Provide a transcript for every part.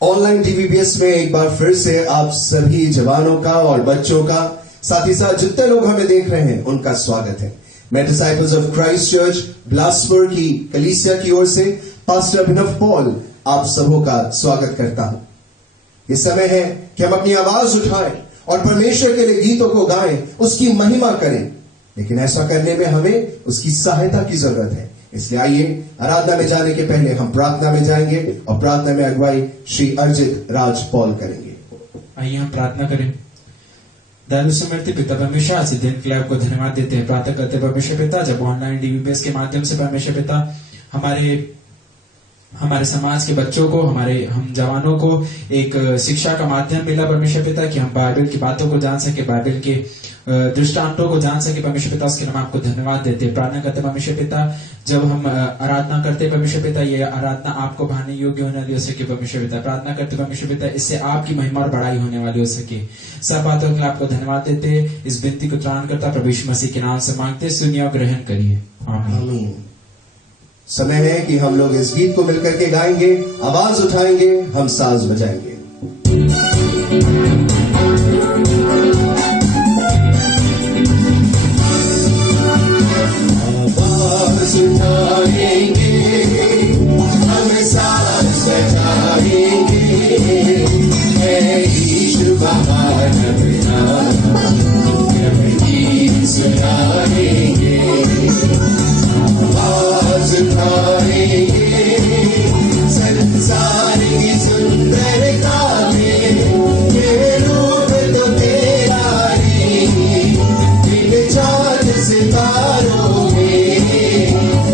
Online डीवीबीएस में एक बार फिर से आप सभी जवानों का और बच्चों का, साथ ही साथ जितने लोग हमें देख रहे हैं उनका स्वागत है। मैं disciples of Christ church Bilaspur की कलीसिया की ओर से पास्टर अभिनव पॉल आप सबों का स्वागत करता हूं। ये समय है कि हम अपनी आवाज उठाएं और परमेश्वर के लिए गीतों को गाएं, उसकी महिमा करें, लेकिन ऐसा करने में हमें उसकी सहायता की जरूरत है। इसलिए आइए आराधना में जाने के पहले हम प्रार्थना में जाएंगे और प्रार्थना में अगुवाई श्री अर्जित राज पॉल करेंगे। आइए हम प्रार्थना करें। दयालु समर्थी पिता परमेश्वर, आज दिन के लिए आपको धन्यवाद देते हैं, प्रार्थना करते हैं परमेश्वर पिता, जब ऑनलाइन डीवीबीएस के माध्यम से परमेश्वर पिता हमारे समाज के बच्चों को, हम जवानों को एक शिक्षा का माध्यम मिला परमेश्वर पिता, कि हम बाइबल की बातों को जान सके, बाइबल के दृष्टांतों को जान सके परमेश्वर पिता। उसके नाम आपको धन्यवाद देते हैं, प्रार्थना करते परमेश्वर पिता, जब हम आराधना करते परमेश्वर पिता, ये आराधना आपको भाने योग्य होने वाली हो सके परमेश्वर पिता। प्रार्थना करते परमेश्वर पिता, इससे आपकी महिमा और बड़ाई होने वाली हो सके। सब बातों के लिए आपको धन्यवाद देते हैं। इस विनती को त्राण करता प्रभु यीशु मसीह के नाम से मांगते, सुनिए और ग्रहण करिए, आमीन। समय है कि हम लोग इस गीत को मिलकर के गाएंगे, आवाज उठाएंगे, हम साज बजाएंगे। आवाज उठाएंगे, हम साज बजाएंगे, है यीशु महान बना, गीत सुनाएंगे। आवाज उठाएंगे, संसार की सुंदरता में ये रूप तो तेरा ही, दिन चांद सितारों में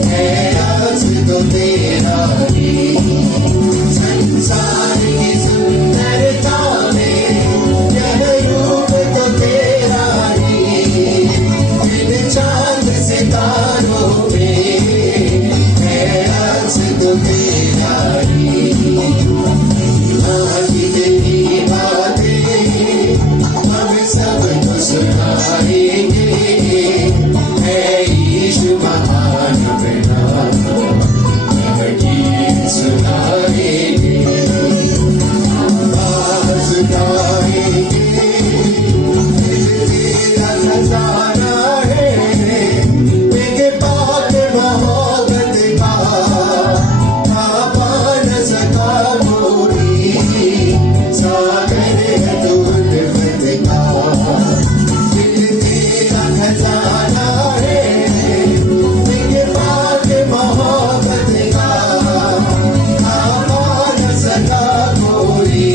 है राज तो तेरा ही। संसार की सुंदरता में यह रूप तो तेरा ही, दिन चांद सितारों में है राज तो तेरा ही। आज तेरी बातें हम सबको सुनाएंगे, है यीशु महान बना, गीत सुनाएंगे। आवाज उठाएंगे, तेरा खजाना है, एक पाक मोहब्बत का, आपा न सका कोई, सागर है तू उल्फत का। तेरा खजाना है, एक पाक मोहब्बत का, आपा न सका कोई,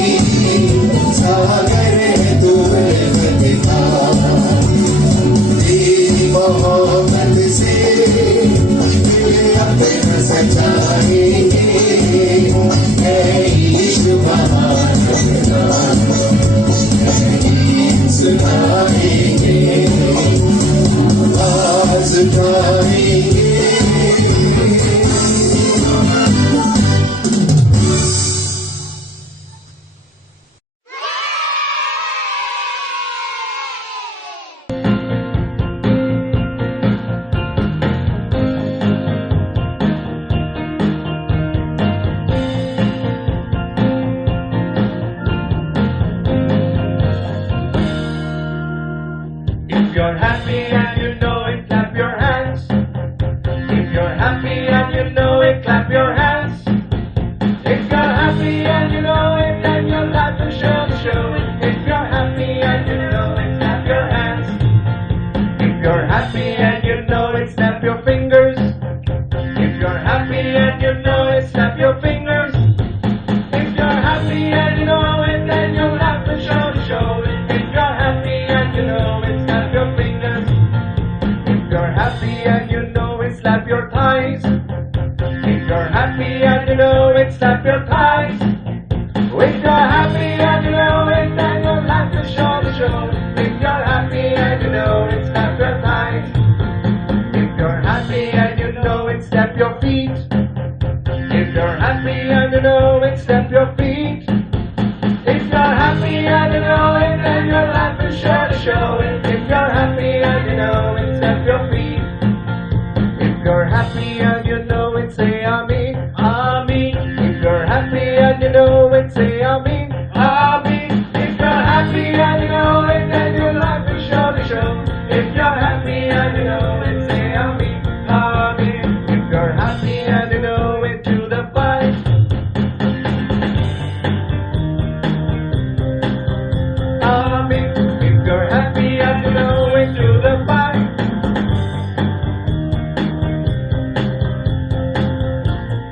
सागर है तू उल्फत का। तेरी मोहब्बत से अपना सजाएंगे, है यीशु महान बना, गीत सुनाएंगे। आवाज उठाएंगे। If you're happy and you know it, clap your hands. If you're happy and you know it, clap your hands. If you're happy and you know it, then your life will surely show it. If you're happy and you know it, clap your hands. If you're happy and you know it, snap your fingers. If you're happy and you know it, snap your fingers. If you're happy and you know it, then your life will surely show it. If you're happy and you know it, snap your fingers. If you're happy and you know it, slap your thighs. If you're happy and you know it, slap your thighs. If you're happy and you know it, then your life will surely show it. If you're happy and you know it, slap your thighs. If you're happy and you know it, step your feet. If you're happy and you know it, step your feet. If you're happy and you know it, then your life will surely show it. If you're happy and you know it, step your feet. If you're happy and you know it, say Amen, Amen. If you're happy and you know it, say and you know it to the fine. Amen. If you're happy and you know it to the fine.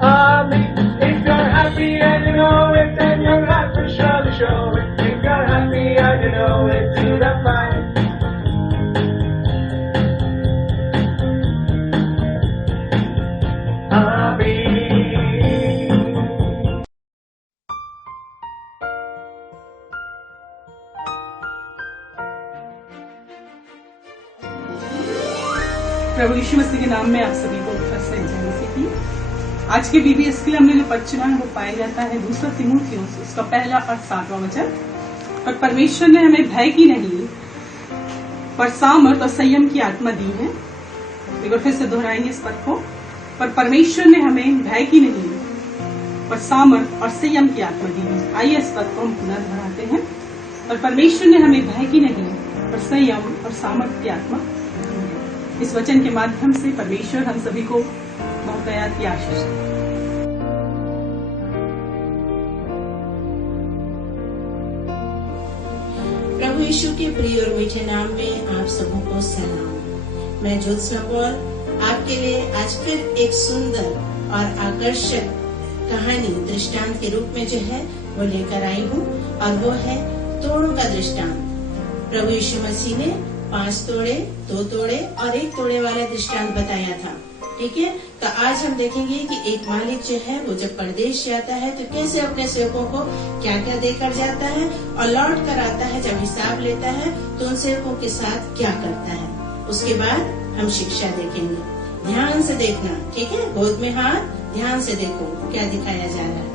Amen. If you're happy and you know it, then your life will surely show it. If you're happy and you know it to the fine. प्रभु यीशु मसीह के नाम में आप सभी को फिर से जय मसीह की। आज के बीबीएस के लिए हमने जो पद चुना है वो पाया जाता है 2 तीमुथियुस उसका 1 और 7वां वचन। और परमेश्वर ने हमें भय की नहीं पर सामर्थ और संयम की आत्मा दी है। एक बार फिर से दोहराएंगे इस पद को। पर परमेश्वर ने हमें भय की नहीं पर सामर्थ और संयम की आत्मा दी है। आइए इस पद को हम पुनः दोहराते हैं। और परमेश्वर ने हमें भय की नहीं पर संयम और सामर्थ की आत्मा। इस वचन के माध्यम से परमेश्वर हम सभी को बहुतायत की आशीष दे। प्रभु यीशु के प्रिय और मीठे नाम में आप सबों को सलाम। मैं ज्योत्सना पॉल आपके लिए आज फिर एक सुंदर और आकर्षक कहानी दृष्टांत के रूप में जो है वो लेकर आई हूँ और वो है तोड़ों का दृष्टांत। प्रभु यीशु मसीह ने 5 तोड़े, 2 तोड़े और 1 तोड़े वाला दृष्टांत बताया था। ठीक है, तो आज हम देखेंगे कि एक मालिक जो है वो जब परदेश जाता है तो कैसे अपने सेवकों को क्या क्या देकर जाता है और लौट कर आता है, जब हिसाब लेता है तो उन सेवकों के साथ क्या करता है। उसके बाद हम शिक्षा देखेंगे। ध्यान से देखना, ठीक है, गोद में हाथ, ध्यान से देखो क्या दिखाया जा रहा है।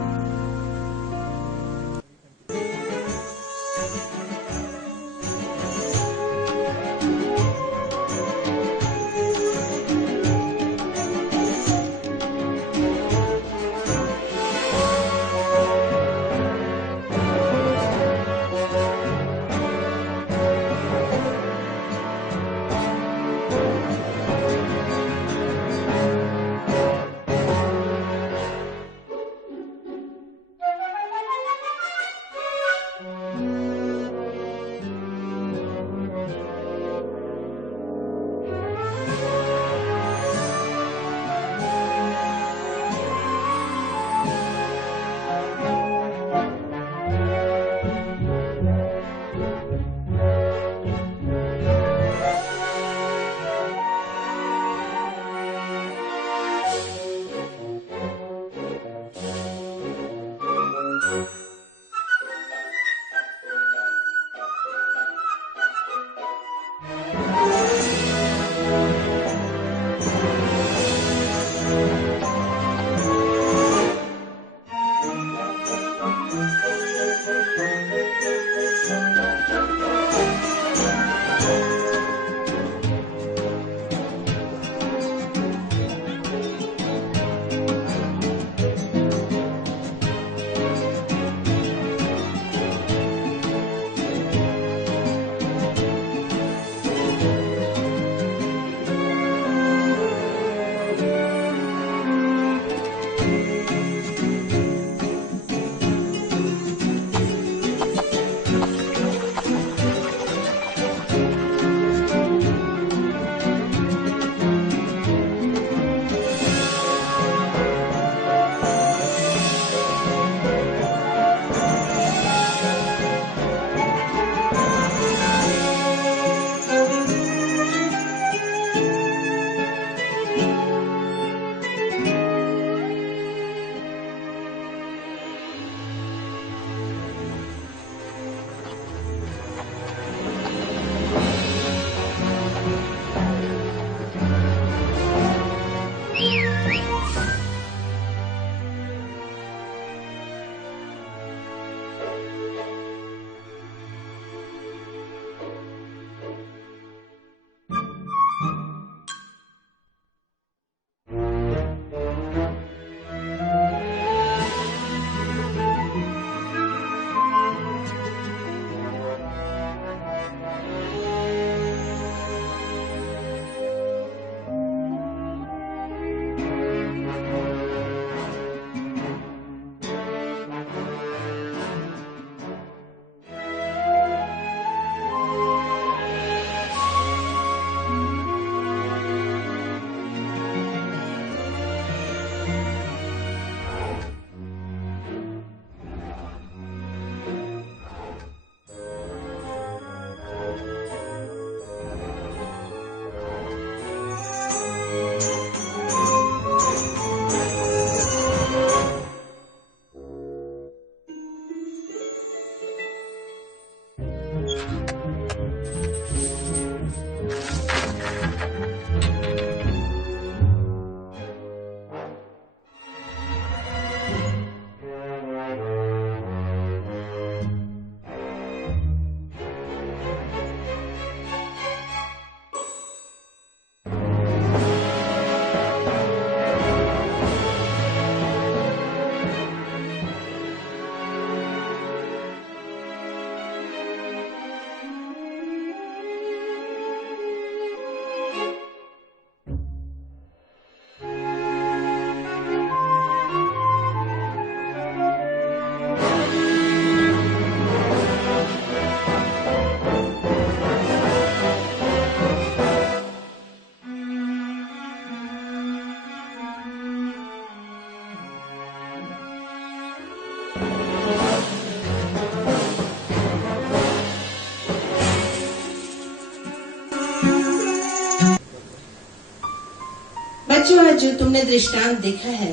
तुमने दृष्टांत देखा है,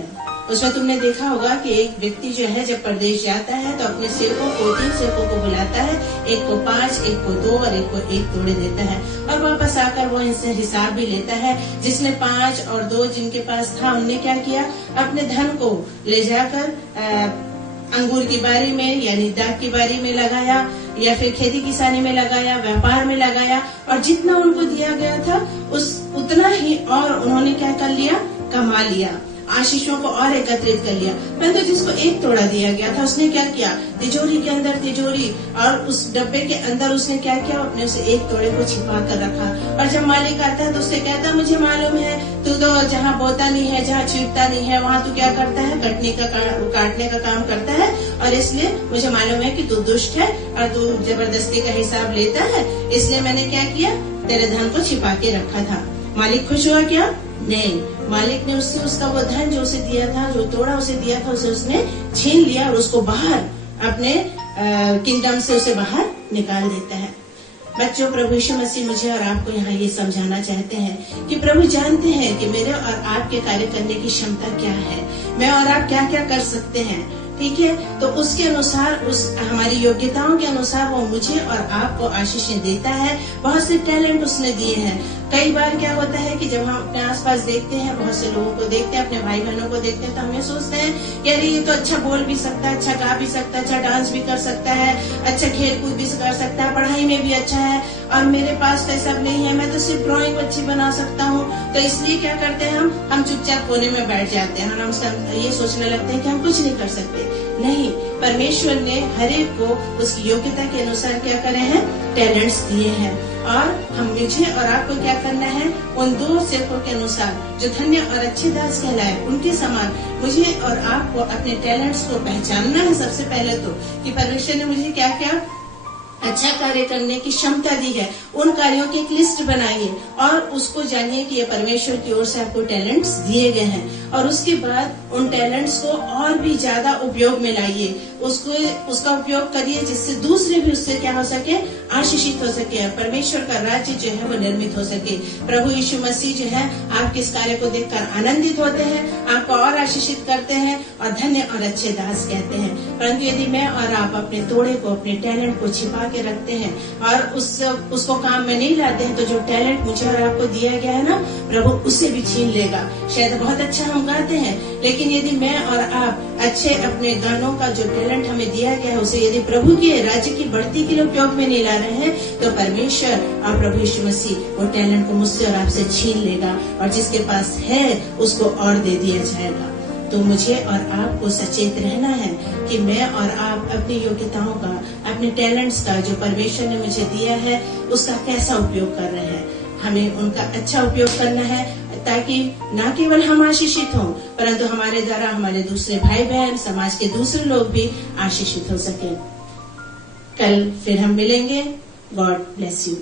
उसमें तुमने देखा होगा कि एक व्यक्ति जो है जब परदेश जाता है तो अपने सेवकों को 3 सेवकों को बुलाता है, एक को 5, एक को 2 और एक को 1 तोड़े देता है, और वापस आकर वो इनसे हिसाब भी लेता है। जिसने 5 और 2 जिनके पास था, उनने क्या किया, अपने धन को ले जाकर अंगूर की बारी में यानी दाख की बारी में लगाया, या फिर खेती किसानी में लगाया, व्यापार में लगाया, और जितना उनको दिया गया था उतना ही और उन्होंने क्या कर लिया, कमा लिया, आशीषों को और एकत्रित कर लिया। परंतु जिसको 1 तोड़ा दिया गया था, उसने क्या किया, तिजोरी के अंदर तिजोरी और उस डब्बे के अंदर उसने क्या किया, अपने उसे 1 तोड़े को छिपा कर रखा। और जब मालिक आता है तो उससे कहता, मुझे मालूम है तू तो जहाँ बोता नहीं है, जहाँ छिपता नहीं है, वहाँ तू क्या करता है, काटने का काम करता है, और इसलिए मुझे मालूम है कि तू दुष्ट है और तू जबरदस्ती का हिसाब लेता है, इसलिए मैंने क्या किया, तेरे धन को छिपा के रखा था। मालिक खुश हुआ क्या? नहीं। मालिक ने उससे उसका वो धन जो उसे दिया था, जो तोड़ा उसे दिया था, उसे उसने छीन लिया और उसको बाहर अपने किंगडम से उसे बाहर निकाल देता है। बच्चों, प्रभु यीशु मसीह मुझे और आपको यहाँ ये समझाना चाहते हैं कि प्रभु जानते हैं कि मेरे और आपके कार्य करने की क्षमता क्या है, मैं और आप क्या क्या कर सकते हैं, ठीक है। तो उसके अनुसार, उस हमारी योग्यताओं के अनुसार वो मुझे और आपको आशीषें देता है। बहुत से टैलेंट उसने दिए हैं। कई बार क्या होता है कि जब हम अपने आसपास देखते हैं, बहुत से लोगों को देखते हैं, अपने भाई बहनों को देखते हैं, तो हमें सोचते हैं कि अरे ये तो अच्छा बोल भी सकता है, अच्छा गा भी सकता है, अच्छा डांस भी कर सकता है, अच्छा खेल कूद भी कर सकता है, पढ़ाई में भी अच्छा है, और मेरे पास तो ऐसा नहीं है, मैं तो सिर्फ ड्राइंग अच्छी बना सकता हूँ। तो इसलिए क्या करते हैं, हम चुपचाप कोने में बैठ जाते हैं और हम ये सोचने लगते हैं कि हम कुछ नहीं कर सकते। नहीं, परमेश्वर ने हर एक को उसकी योग्यता के अनुसार क्या करे हैं, टैलेंट्स दिए हैं, और हम मुझे और आपको क्या करना है, उन 2 सेवकों के अनुसार जो धन्य और अच्छे दास कहलाए, उनके समान मुझे और आपको अपने टैलेंट्स को पहचानना है। सबसे पहले तो कि परमेश्वर ने मुझे क्या क्या अच्छा कार्य करने की क्षमता दी है, उन कार्यों की एक लिस्ट बनाइए और उसको जानिए कि ये परमेश्वर की ओर से आपको टैलेंट्स दिए गए हैं, और उसके बाद उन टैलेंट्स को और भी ज्यादा उपयोग में लाइए, उसका उपयोग करिए जिससे दूसरे भी उससे क्या हो सके, आशीषित हो सके, परमेश्वर का राज्य जो है वो निर्मित हो सके। प्रभु यीशु मसीह जो है आपके इस कार्य को देखकर आनंदित होते हैं, आपको और आशीषित करते हैं और धन्य और अच्छे दास कहते हैं। परंतु यदि मैं और आप अपने तोड़े को, अपने टैलेंट को छिपा के रखते हैं और उसको काम में नहीं लाते हैं, तो जो टैलेंट मुझे और आपको दिया गया है ना, प्रभु उससे भी छीन लेगा। शायद बहुत अच्छा हम गाते हैं, लेकिन यदि मैं और आप अच्छे अपने गानों का जो टैलेंट हमें दिया गया है, उसे यदि प्रभु के राज्य की बढ़ती के लिए उपयोग में नहीं ला रहे हैं, तो परमेश्वर और प्रभु यीशु मसीह वो टैलेंट को मुझसे और आपसे छीन लेगा, और जिसके पास है उसको और दे दिया जाएगा। तो मुझे और आपको सचेत रहना है कि मैं और आप अपनी योग्यताओं का, अपने टैलेंट्स का जो परमेश्वर ने मुझे दिया है, उसका कैसा उपयोग कर रहे हैं। हमें उनका अच्छा उपयोग करना है, ताकि न केवल हम आशीषित हों, परंतु हमारे द्वारा हमारे दूसरे भाई बहन, समाज के दूसरे लोग भी आशीषित हो सके। कल फिर हम मिलेंगे। God bless you.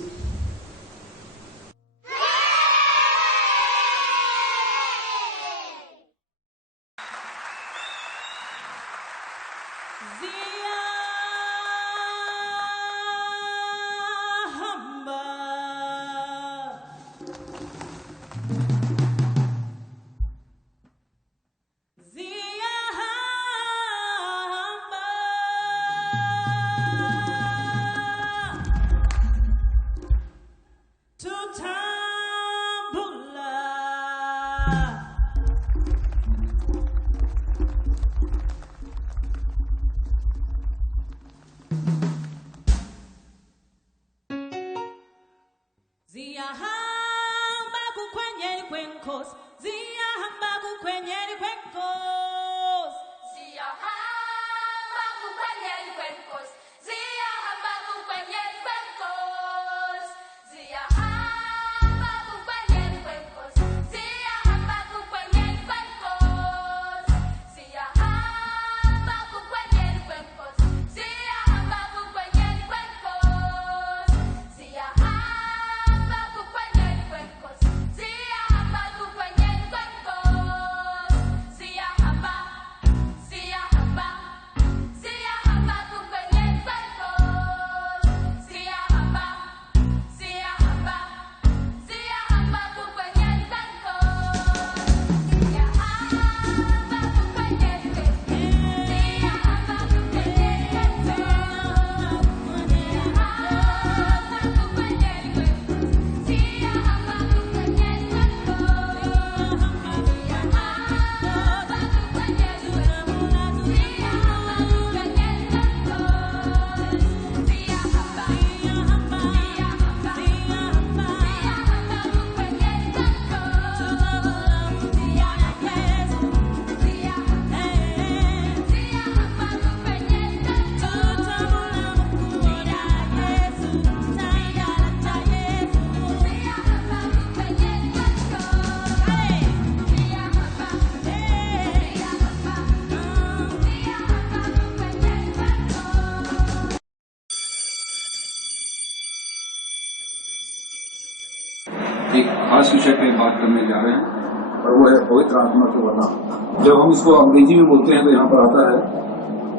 खास विषय पे बात करने जा रहे हैं और वो है पवित्र आत्मा के वरदान। जब हम इसको अंग्रेजी में बोलते हैं तो यहाँ पर आता है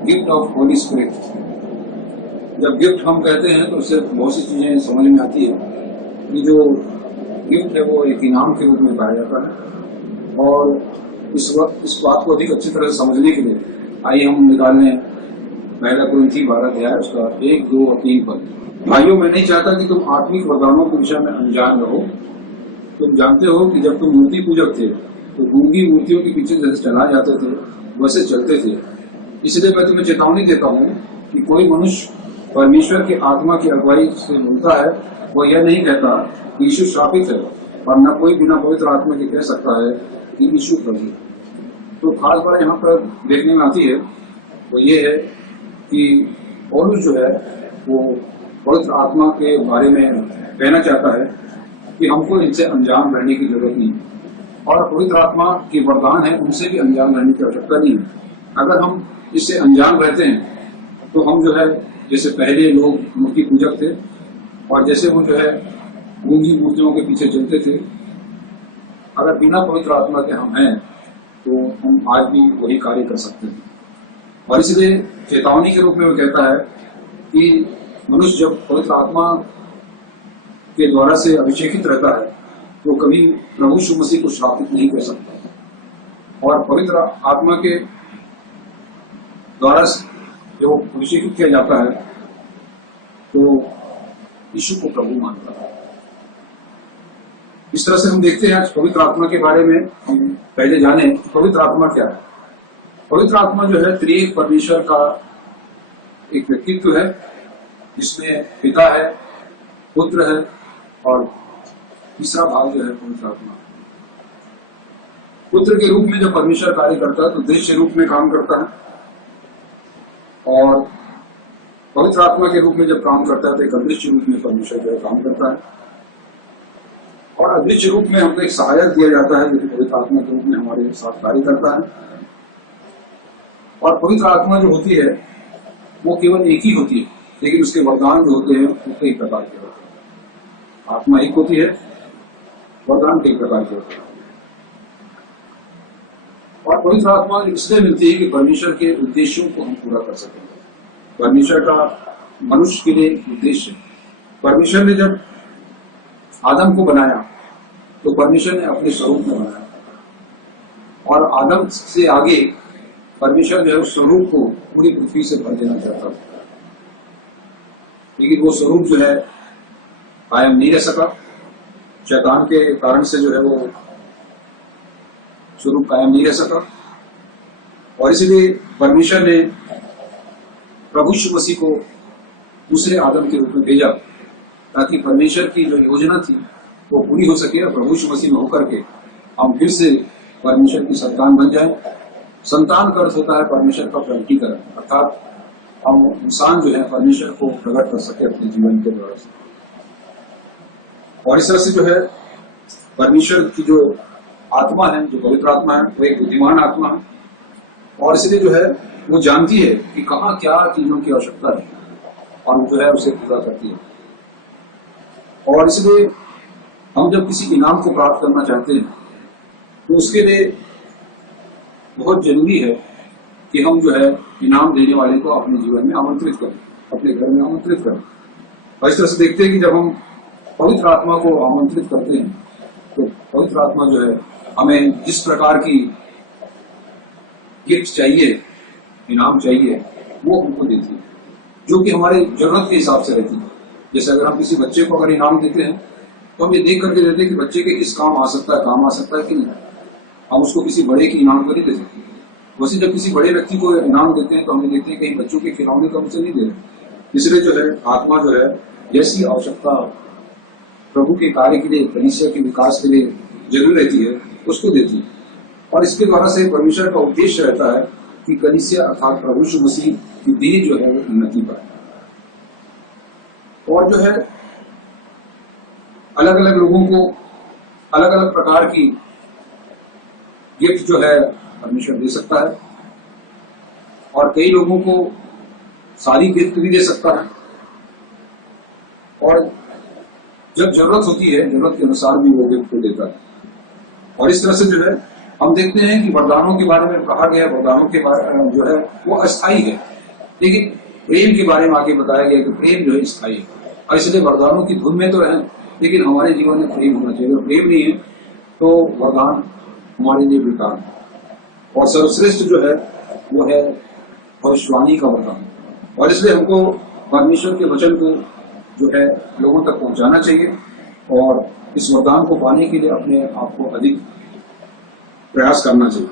गिफ्ट ऑफ होली स्पिरिट। जब गिफ्ट हम कहते हैं तो उससे बहुत सी चीजें समझ में आती है कि जो गिफ्ट है वो एक इनाम के रूप में पाया जाता है। और इस बात को अधिक अच्छी तरह से समझने के लिए आइए हम निकाल लें पहला कुरिन्थी 12 अध्याय उसका 1, 2 और 3 पद। भाइयों, मैं नहीं चाहता कि तुम आत्मिक वरदानों के विषय में अनजान रहो। तुम जानते हो कि जब तुम मूर्ति पूजक थे तो गूंगी मूर्तियों के पीछे जैसे चलाए जाते थे वैसे चलते थे। इसलिए मैं तुम्हें चेतावनी देता हूँ कि कोई मनुष्य परमेश्वर की आत्मा की अगुवाई से मिलता है वो यह नहीं कहता कि यीशु श्रापित है, और न कोई बिना पवित्र आत्मा के कह सकता है कि यीशु प्रभु। तो खास बात यहाँ पर देखने में आती है वो ये है कि पौलुस जो है वो पवित्र आत्मा के बारे में कहना चाहता है कि हमको इनसे अनजान रहने की जरूरत नहीं, और पवित्र आत्मा की वरदान है उनसे भी अनजान रहने की आवश्यकता नहीं है। अगर हम इससे अनजान रहते हैं तो हम जो है जैसे पहले लोग मूर्ति पूजक थे और जैसे वो जो है गूंगी मूर्तियों के पीछे चलते थे, अगर बिना पवित्र आत्मा के हम हैं तो हम आज भी वही कार्य कर सकते हैं। और इसलिए चेतावनी के रूप में वो कहता है कि मनुष्य जब पवित्र आत्मा के द्वारा से अभिषेकित रहता है तो कभी प्रभु यीशु मसीह को श्रापित नहीं कर सकता। और पवित्र आत्मा के द्वारा जो अभिषेकित किया जाता है तो यीशु को प्रभु मानता है। इस तरह से हम देखते हैं आज पवित्र आत्मा के बारे में हम पहले जाने पवित्र आत्मा क्या है। पवित्र आत्मा जो है त्रिएक परमेश्वर का एक व्यक्तित्व है जिसमें पिता है, पुत्र है और तीसरा भाग जो है पवित्र आत्मा। पुत्र के रूप में जब परमेश्वर कार्य करता है तो दृश्य रूप में काम करता है, और पवित्र आत्मा के रूप में जब काम करता है तो एक अदृश्य रूप में परमेश्वर जो है काम करता है। और अदृश्य रूप में हमको एक सहायक दिया जाता है जो कि पवित्र आत्मा के रूप में हमारे साथ कार्य करता है। और पवित्र आत्मा जो होती है वो केवल एक ही होती है, लेकिन उसके वरदान जो होते हैं वो कई प्रकार के होते हैं। आत्मा एक होती है, वरदान कई प्रकार के होते हैं। और पवित्र आत्मा इसलिए मिलती है कि परमेश्वर के उद्देश्यों को हम पूरा कर सकें। परमेश्वर का मनुष्य के लिए उद्देश्य, परमेश्वर ने जब आदम को बनाया तो परमेश्वर ने अपने स्वरूप में बनाया, और आदम से आगे परमेश्वर जो है उस स्वरूप को पूरी पृथ्वी से भर देना चाहता था, लेकिन वो स्वरूप जो है कायम नहीं रह सका। शैतान के कारण से जो है वो स्वरूप कायम नहीं रह सका, और इसलिए परमेश्वर ने प्रभु यीशु मसीह को दूसरे आदम के रूप में भेजा ताकि परमेश्वर की जो योजना थी वो पूरी हो सके और प्रभु यीशु मसीह में होकर के हम फिर से परमेश्वर की संतान बन जाए। संतान का अर्थ होता है परमेश्वर का प्रकटीकरण, अर्थात हम इंसान जो है परमेश्वर को प्रकट कर सके अपने जीवन के द्वारा से। और इस तरह से जो है परमेश्वर की जो आत्मा है, जो पवित्र आत्मा है, वो एक बुद्धिमान आत्मा है, और इसलिए जो है वो जानती है कि कहाँ क्या चीजों की आवश्यकता है और वो जो है उसे पूरा करती है। और इसलिए हम जब किसी इनाम को प्राप्त करना चाहते हैं तो उसके लिए बहुत जरूरी है कि हम जो है इनाम देने वाले को अपने जीवन में आमंत्रित करें, अपने घर में आमंत्रित करें। और इस तरह से देखते हैं कि जब हम पवित्र आत्मा को आमंत्रित करते हैं तो पवित्र आत्मा जो है हमें जिस प्रकार की गिफ्ट चाहिए, इनाम चाहिए, वो हमको देती है, जो कि हमारी जरूरत के हिसाब से रहती है। जैसे अगर हम किसी बच्चे को अगर इनाम देते हैं तो हम ये देख करके देते हैं कि बच्चे के किस काम आ सकता है कि नहीं। हम उसको किसी बड़े के इनाम को नहीं दे सकते। वैसे जब किसी बड़े व्यक्ति को इनाम देते हैं तो हम देखते हैं कहीं बच्चों के खिलौने तो हमसे नहीं दे रहे। इसलिए जो है आत्मा जो है जैसी आवश्यकता प्रभु के कार्य के लिए, कलीसिया के विकास के लिए जरूरी रहती है उसको देती है। और इसके द्वारा से परमेश्वर का उद्देश्य रहता है कि कलीसिया अर्थात प्रभु यीशु मसीह की देह जो है वो उन्नति पाए। और जो है अलग अलग लोगों को अलग अलग प्रकार की गिफ्ट जो है परमेश्वर दे सकता है, और कई लोगों को सारी गिफ्ट भी दे सकता है, और जब जरूरत होती है, जरूरत के अनुसार भी वो गिफ्ट को देता है। और इस तरह से जो है हम देखते हैं कि वरदानों के बारे में कहा गया, वरदानों के बारे में जो है वो अस्थायी है, लेकिन प्रेम के बारे में आगे बताया गया कि प्रेम जो है स्थायी है। और इसलिए वरदानों की धुन में तो रहें, लेकिन हमारे जीवन में प्रेम होना चाहिए। अगर प्रेम नहीं है तो वरदान हमारे लिए बेकार है। और सर्वश्रेष्ठ जो है वो है भविष्यवाणी का वरदान। और इसलिए हमको परमेश्वर के वचन को जो है लोगों तक पहुंचाना चाहिए और इस वरदान को पाने के लिए अपने आप को अधिक प्रयास करना चाहिए।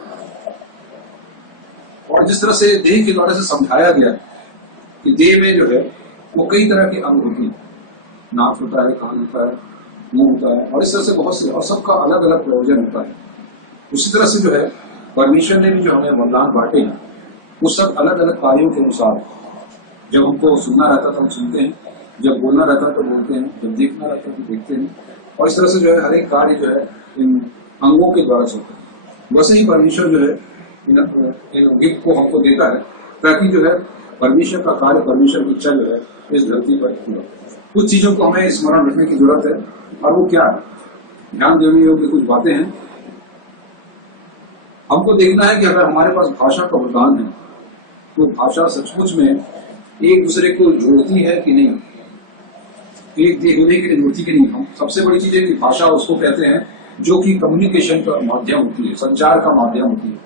और जिस तरह से देह के द्वारा से समझाया गया कि देह में जो है वो कई तरह के अंग होते हैं, नाक होता है, कान होता है, मुंह होता है, और इस तरह से बहुत से, और सबका अलग अलग प्रयोजन होता है। उसी तरह से जो है परमेश्वर ने भी जो हमें वरदान बांटे हैं वो सब अलग अलग कार्यों के अनुसार, जब हमको सुनना रहता है तो हम सुनते हैं, जब बोलना रहता है तो बोलते हैं, जब देखना रहता है तो देखते हैं। और इस तरह से जो है हर एक कार्य जो है इन अंगों के द्वारा से होता है। वैसे ही परमेश्वर जो है इन गिफ्ट को हमको देता है ताकि जो है परमेश्वर का कार्य, परमेश्वर की इच्छा जो है इस धरती पर पूरा। कुछ चीजों को हमें स्मरण रखने की जरूरत है, और वो क्या है, ध्यान देने योग्य कुछ बातें हैं। हमको देखना है कि अगर हमारे पास भाषा का वरदान है तो भाषा सचमुच में एक दूसरे को जोड़ती है कि नहीं, एक देह होने के लिए जोड़ती कि नहीं। हम सबसे बड़ी चीज है कि भाषा उसको कहते हैं जो कि कम्युनिकेशन का माध्यम होती है, संचार का माध्यम होती है।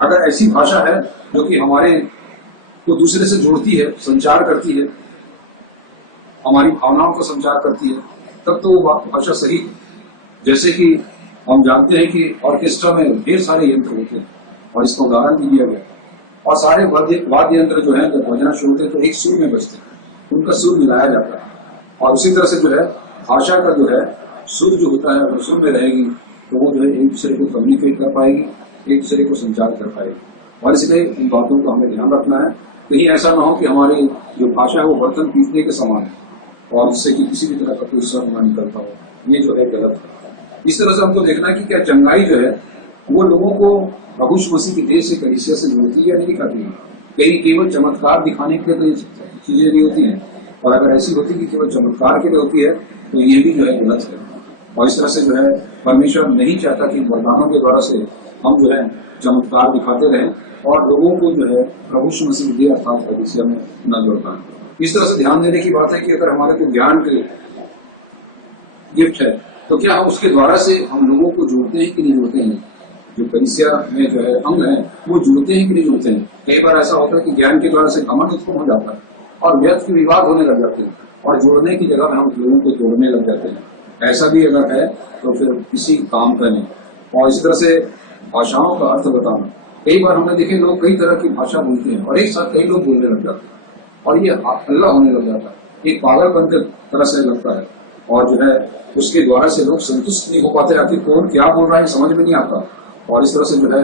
अगर ऐसी भाषा है जो कि हमारे को दूसरे से जोड़ती है, संचार करती है, हमारी भावनाओं को संचार करती है, तब तो वो भाषा सही। जैसे कि हम जानते हैं कि ऑर्केस्ट्रा में ढेर सारे यंत्र होते हैं और इसका उदाहरण भी दिया गया, और सारे वाद्य यंत्र जो है जब बजना शुरू होते हैं तो एक सुर में बजते हैं, उनका सुर मिलाया जाता है। और उसी तरह से जो है भाषा का जो है सुर जो होता है, अगर सुर में रहेगी तो वो जो है एक दूसरे को कम्युनिकेट कर पाएगी, एक दूसरे को संचार कर पाएगी। और इसलिए इन बातों को हमें ध्यान रखना है, कहीं ऐसा ना हो कि हमारी जो भाषा है वो बर्तन पीसने के समान है और जिससे कि किसी भी तरह का कोई स्वर ना निकलता हो, ये जो है गलत है। इस तरह से हमको देखना है कि क्या चंगाई जो है वो लोगों को प्रभु यीशु मसीह की देह से, कलीसिया से जोड़ती है या नहीं दिखाती है। कहीं केवल चमत्कार दिखाने के लिए तो ये चीजें नहीं होती हैं, और अगर ऐसी होती कि केवल चमत्कार के लिए होती है तो ये भी जो है गलत है। और इस तरह से जो है परमेश्वर नहीं चाहता कि वरदानों के द्वारा से हम जो है चमत्कार दिखाते रहें और लोगों को जो है प्रभु यीशु मसीह की देह अर्थात कलीसिया में न जोड़ पाएं। इस तरह से ध्यान देने की बात है कि अगर हमारे को ज्ञान के गिफ्ट है तो क्या हम उसके द्वारा से हम लोगों को जोड़ते हैं कि नहीं जोड़ते हैं। जो कलीसिया में जो है अंग है वो जुड़ते हैं कि नहीं जुड़ते हैं। कई बार ऐसा होता है कि ज्ञान के द्वारा से घमंड उत्पन्न हो जाता है और व्यर्थ के विवाद होने लग जाते हैं, और जोड़ने की जगह हम लोगों को जोड़ने लग जाते हैं। ऐसा भी अगर है तो फिर किसी काम का नहीं। और इस तरह से भाषाओं का अर्थ बताना, कई बार हमने देखे लोग कई तरह की भाषा बोलते हैं और एक साथ कई लोग बोलने लग जाते हैं और ये हल्ला होने लग जाता है, एक पागलपन की तरह से लगता है, और जो है उसके द्वारा से लोग संतुष्ट नहीं हो पाते, आखिर कौन क्या बोल रहा है समझ में नहीं आता। और इस तरह से जो है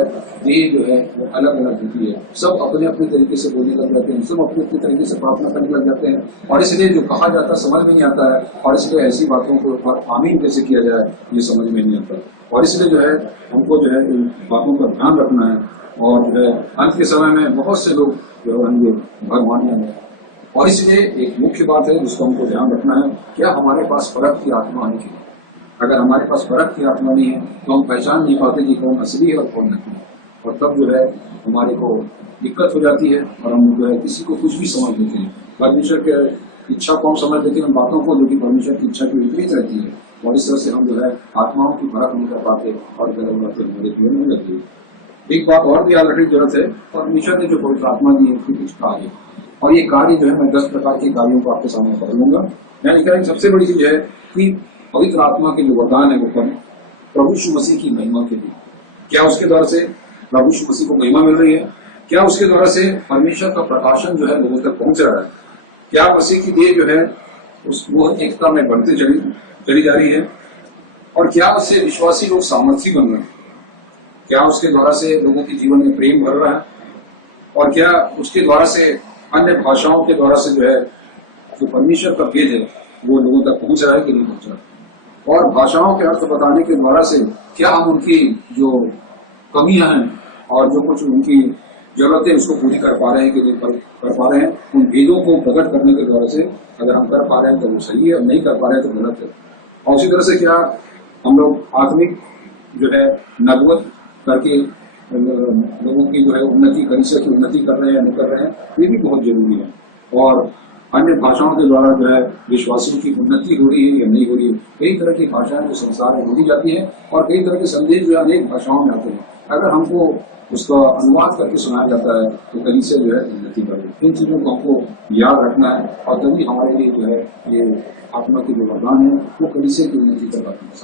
ये जो है वो अलग अलग होती है, सब अपने अपने तरीके से बोलने लग जाते हैं, सब अपने अपने तरीके से प्रार्थना करने लग जाते हैं, और इसलिए जो कहा जाता है समझ में नहीं आता है, और इसलिए ऐसी बातों को ऊपर आमीन कैसे किया जाए ये समझ में नहीं आता। और इसलिए जो है हमको जो है इन बातों का ध्यान रखना है। और जो है अंत के समय में बहुत से लोग जो होंगे भगवानियां में, और इसलिए एक मुख्य बात है जिसको हमको ध्यान रखना है, क्या हमारे पास परख की आत्मा आने की। अगर हमारे पास परख की आत्मा नहीं है तो हम पहचान नहीं पाते कि कौन असली है और कौन नकली है, और तब जो है हमारे को दिक्कत हो जाती है और हम जो है किसी को कुछ भी समझ लेते हैं। परमेश्वर के इच्छा को हम समझ लेते हैं उन बातों को जो कि परमेश्वर की इच्छा की विपरीत रहती है, और इस तरह से हम जो है आत्माओं की परख नहीं कर पाते और गलत बातें हमारे जीवन में लगती है। एक बात और भी याद रखने की जरूरत है, परमेश्वर ने जो पवित्र आत्मा दी है उसकी कुछ कार्य, और ये कार्य जो है मैं 10 प्रकार के कार्यों को आपके सामने पढ़ लूंगा। मैं लिख रहा हूं सबसे बड़ी चीज है कि पवित्र आत्मा के जो वरदान है वो प्रभु यीशु मसीह की महिमा के लिए। क्या उसके द्वारा से प्रभु यीशु मसीह को महिमा मिल रही है? क्या उसके द्वारा से परमेश्वर का प्रकाशन जो है लोगों तक पहुंच रहा है? क्या मसीह की देह जो है वो एकता में बढ़ती चली जा रही है? और क्या उससे विश्वासी लोग सामर्थी बन रहे हैं? क्या उसके द्वारा से लोगों के जीवन में प्रेम भर रहा है? और क्या उसके द्वारा से अन्य भाषाओं के द्वारा से जो है जो परमेश्वर का भेद है वो लोगों तक पहुंच रहा है कि नहीं पहुंच रहा है? और भाषाओं के अर्थ बताने के द्वारा से क्या हम उनकी जो कमियां हैं और जो कुछ उनकी जरूरतें उसको पूरी कर पा रहे हैं कि नहीं कर पा रहे हैं? उन भेदों को प्रकट करने के द्वारा से अगर हम कर पा रहे हैं तो वो सही है, और नहीं कर पा रहे हैं तो गलत है। और उसी तरह से क्या हम लोग आत्मिक जो है नबूवत करके लोगों की जो है उन्नति, कलीसिया की उन्नति कर रहे हैं या नहीं कर रहे हैं, ये भी बहुत जरूरी है। और अन्य भाषाओं के द्वारा जो है विश्वासियों की उन्नति हो रही है या नहीं हो रही है। कई तरह की भाषाएं जो संसार में बोली जाती है और कई तरह के संदेश जो अनेक भाषाओं में आते हैं। अगर हमको उसका अनुवाद करके सुनाया जाता है तो कलीसिया जो है उन्नति करेगी। इन चीजों को हमको याद रखना है और तभी हमारे लिए जो है ये आत्मा के जो वरदान है वो कलीसिया की उन्नति कर सकते हैं।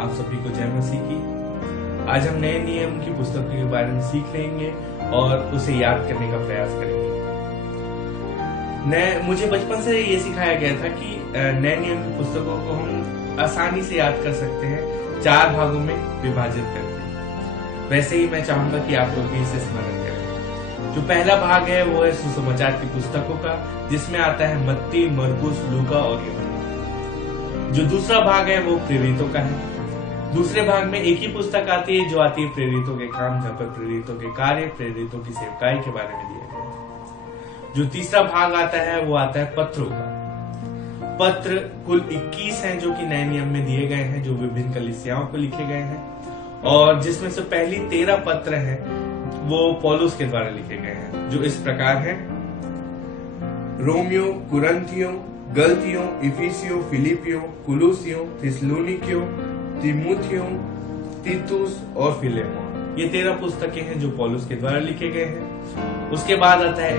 आप सभी को जय मसीह की। आज हम नए नियम की पुस्तक के बारे में सीख लेंगे और उसे याद करने का प्रयास करेंगे। मुझे बचपन से ये सिखाया गया था कि नए नियम की पुस्तकों को हम आसानी से याद कर सकते हैं, 4 भागों में विभाजित करके। वैसे ही मैं चाहूंगा कि आप लोग भी इसे स्मरण करें। जो पहला भाग है वो है सुसमाचार की पुस्तकों का, जिसमें आता है मत्ती, मरकुस, लूका और यूहन्ना। जो दूसरा भाग है वो प्रेरितों का है। दूसरे भाग में एक ही पुस्तक आती है जो आती है प्रेरितों के काम, जहाँ पर प्रेरितों के कार्य, प्रेरितों की सेवकाई के बारे में दिया गया है। जो तीसरा भाग आता है वो आता है पत्रों का। पत्र कुल 21 हैं जो कि नए नियम में दिए गए हैं, जो विभिन्न कलीसियाओं को लिखे गए हैं, और जिसमें से पहली 13 पत्र हैं वो पौलुस के द्वारा लिखे गए हैं, जो इस प्रकार हैं: रोमियो, कुरिन्थियों, गलतियों, इफिसियों, फिलिपियों, कुलुसियों, थिस्सलुनीकियों, तीमुथियों, तीतुस और फिलेमोन। ये 13 पुस्तकें हैं जो पौलुस के द्वारा लिखे गए हैं। उसके बाद आता है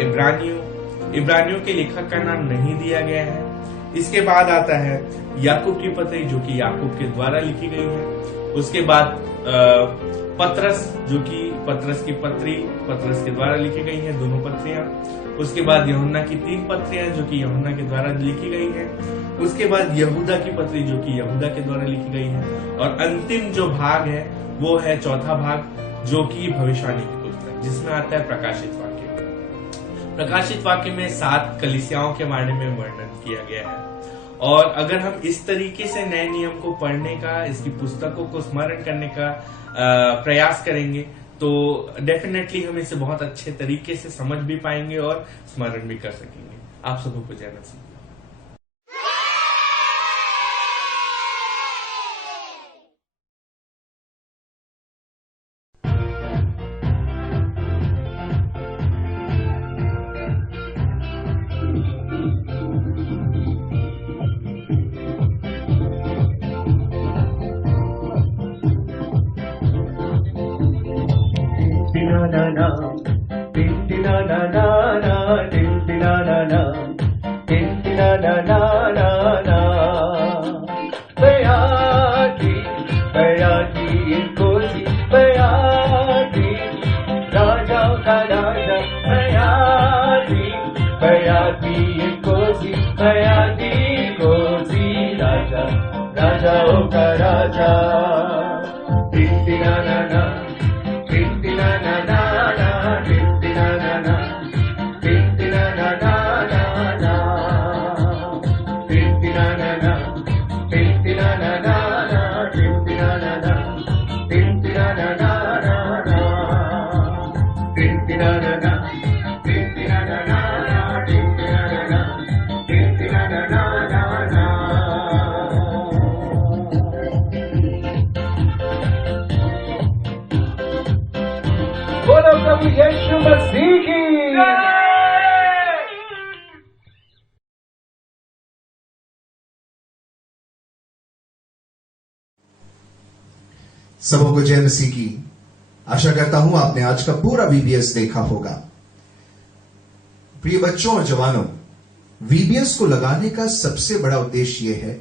इब्रानियों के लेखक का नाम नहीं दिया गया है। इसके बाद आता है याकूब की पत्री, जो कि याकूब के द्वारा लिखी गई है। उसके बाद पतरस, जो कि पतरस की पत्री पतरस के द्वारा लिखी गई है, दोनों पत्रियां। उसके बाद यूहन्ना की 3 पत्रियां जो कि यूहन्ना के द्वारा लिखी गई है। उसके बाद यहूदा की पत्री जो कि यहूदा के द्वारा लिखी गई है। और अंतिम जो भाग है वो है चौथा भाग, जो कि भविष्यवाणी की पुस्तक, जिसमें आता है प्रकाशित वाक्य। प्रकाशित वाक्य में 7 कलीसियाओं के बारे में वर्णन किया गया है। और अगर हम इस तरीके से नए नियम को पढ़ने का, इसकी पुस्तकों को स्मरण करने का प्रयास करेंगे तो डेफिनेटली हम इसे बहुत अच्छे तरीके से समझ भी पाएंगे और स्मरण भी कर सकेंगे। आप सबको जय मसीह। यीशु मसीह की सबों को जय मसीह की। आशा करता हूं आपने आज का पूरा VBS देखा होगा। प्रिय बच्चों और जवानों, VBS को लगाने का सबसे बड़ा उद्देश्य यह है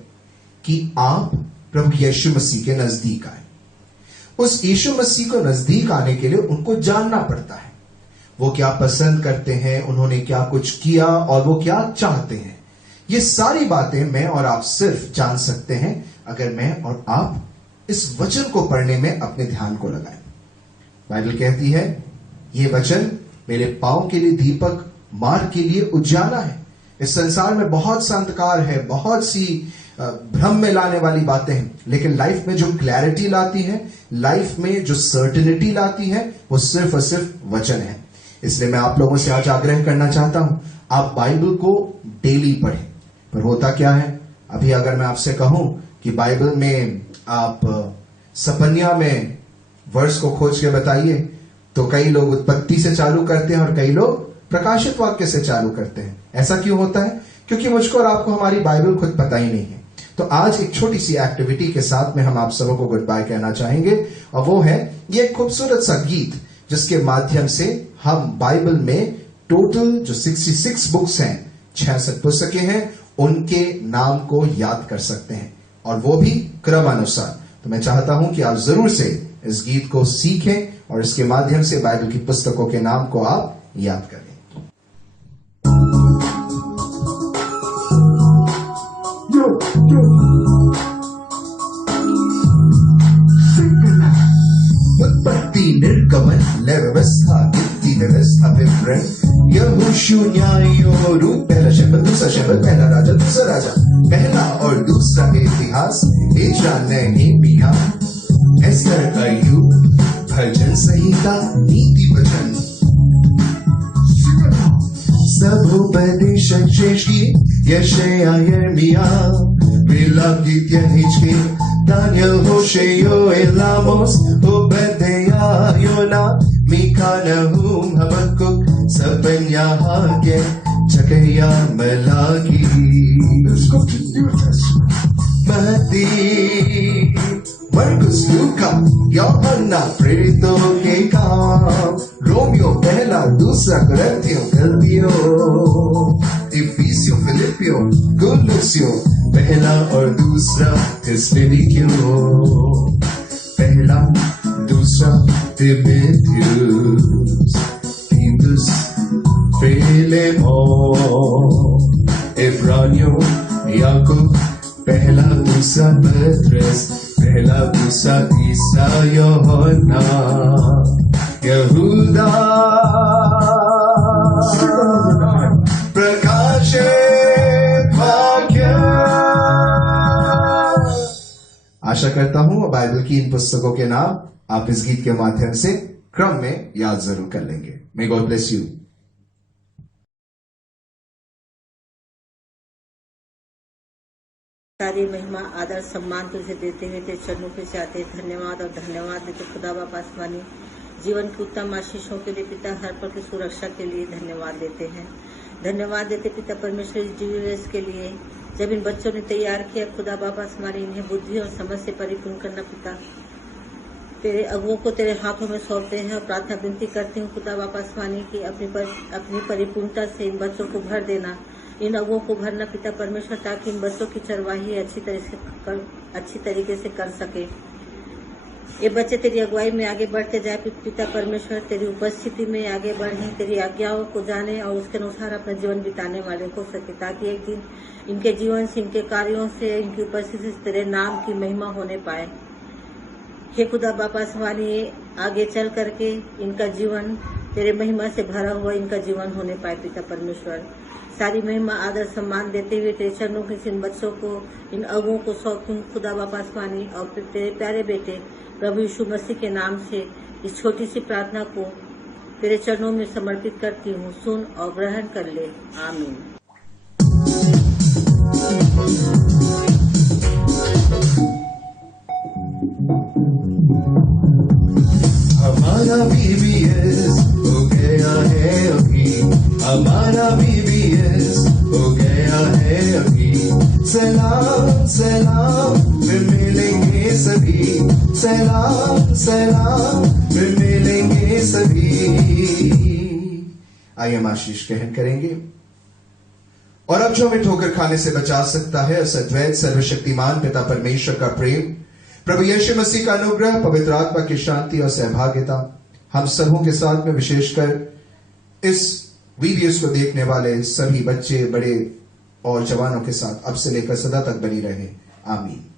कि आप प्रभु यीशु मसीह के नजदीक आए। उस यीशु मसीह को नजदीक आने के लिए उनको जानना पड़ता है, वो क्या पसंद करते हैं, उन्होंने क्या कुछ किया और वो क्या चाहते हैं। ये सारी बातें मैं और आप सिर्फ जान सकते हैं अगर मैं और आप इस वचन को पढ़ने में अपने ध्यान को लगाएं। बाइबल कहती है, ये वचन मेरे पांव के लिए दीपक, मार्ग के लिए उजाला है। इस संसार में बहुत सा अंधकार है, बहुत सी भ्रम में लाने वाली बातें हैं, लेकिन लाइफ में जो क्लैरिटी लाती है, लाइफ में जो सर्टेनिटी लाती है, वो सिर्फ और सिर्फ वचन है। इसलिए मैं आप लोगों से आज आग्रह करना चाहता हूं, आप बाइबल को डेली पढ़ें। पर होता क्या है, अभी अगर मैं आपसे कहूं कि बाइबल में आप सपन्या में वर्स को खोज के बताइए, तो कई लोग उत्पत्ति से चालू करते हैं और कई लोग प्रकाशित वाक्य से चालू करते हैं। ऐसा क्यों होता है? क्योंकि मुझको और आपको हमारी बाइबल खुद पता ही नहीं है। तो आज एक छोटी सी एक्टिविटी के साथ में हम आप सबों को गुड बाय कहना चाहेंगे, और वो है ये एक खूबसूरत सा गीत जिसके माध्यम से हम बाइबल में टोटल जो 66 बुक्स हैं, 66 पुस्तकें हैं, उनके नाम को याद कर सकते हैं, और वो भी क्रमानुसार। तो मैं चाहता हूं कि आप जरूर से इस गीत को सीखें और इसके माध्यम से बाइबल की पुस्तकों के नाम को आप याद करें। उत्पत्ति, निर्गमन, लय व्यवस्था, गिनती व्यवस्था, विवरण, यहोशू, न्याय, रूप, पहला शब्द, दूसरा शब्द, पहला राजा, दूसरा राजा, पहला और दूसरा इतिहास, एजा, नेहेमिया, एस्तर, अय्यूब, भजन संहिता, नीति वचन, सबोपदेशक, शेषी, यशाया, यिर्मयाह, विलाप, गीत, हिजकिय्याह, दानियल, होशे, योएल, आमोस, ओबद्याह, योना, मीका, नहूम, हबक्कुक, सपन्या, हागे, जकरिया, मलाकी, मत्ती, मरकुस, लूका, यूहन्ना, प्रेरितों के काम, रोमियो, पहला, दूसरा, कुरिन्थियों, गलातियों, इफिसियों, फिलिपियों, कुलुसियों, पहला और दूसरा, थिस्सलुनीकियों, पहला, दूसरा, तीमुथियुस, तीतुस, फिलेमोन, इब्रानियों, याकूब, पहला, दूसरा, पतरस, पहला, दूसरा, तीसरा, यूहन्ना, यहूदा, प्रकाशित वाक्य। आशा करता हूं बाइबल की इन पुस्तकों के नाम आप इस गीत के माध्यम से क्रम में याद जरूर कर लेंगे। May God bless you. सारी महिमा, आदर, सम्मान तुझे देते हुए तेरे चरणों पे चाहते धन्यवाद और धन्यवाद देते खुदा बाप आसमानी, जीवन की उत्तम आशीषों के लिए पिता, हर पल की सुरक्षा के लिए धन्यवाद देते हैं। धन्यवाद देते पिता परमेश्वर इस जीवन के लिए, जब इन बच्चों ने तैयार किया खुदा बाप आसमानी, इन्हें बुद्धि और समझ से परिपूर्ण करना पिता, तेरे अगुओं को तेरे हाथों में सौंपते हैं और प्रार्थना विनती करती हूँ खुदा बाप आसमानी की अपनी परिपूर्णता से इन बच्चों को भर देना, इन अगुओं को भरना पिता परमेश्वर, ताकि इन बच्चों की चरवाही अच्छी तरीके से कर सके। ये बच्चे तेरी अगुवाई में आगे बढ़ते जाए पिता परमेश्वर, तेरी उपस्थिति में आगे बढ़े, तेरी आज्ञाओं को जाने और उसके अनुसार अपना जीवन बिताने वाले हो सके, ताकि एक दिन इनके जीवन से, इनके कार्यों से, इनकी उपस्थिति से तेरे नाम की महिमा होने पाए। हे खुदा बापा आसमानी, आगे चल करके इनका जीवन तेरे महिमा से भरा हुआ इनका जीवन होने पाए पिता परमेश्वर। सारी महिमा, आदर, सम्मान देते हुए तेरे चरणों के इन बच्चों को, इन अगुओं को सौंपती हूँ खुदा बापा आसमानी, और तेरे प्यारे बेटे प्रभु यीशु मसीह के नाम से इस छोटी सी प्रार्थना को तेरे चरणों में समर्पित करती हूँ। सुन और ग्रहण कर ले, आमीन। हमारा BBS हो गया है अभी, हमारा BBS हो गया है अभी, सलाम सलाम फिर मिलेंगे सभी, सलाम सलाम फिर मिलेंगे सभी। आइए हम आशीष ग्रहण करेंगे। और अब जो हमें ठोकर खाने से बचा सकता है, उस अद्वैत सर्वशक्तिमान पिता परमेश्वर का प्रेम, प्रभु यीशु मसीह का अनुग्रह, पवित्र आत्मा की शांति और सहभागिता हम सबों के साथ में, विशेषकर इस वीडियोस को देखने वाले सभी बच्चे, बड़े और जवानों के साथ अब से लेकर सदा तक बनी रहे। आमीन।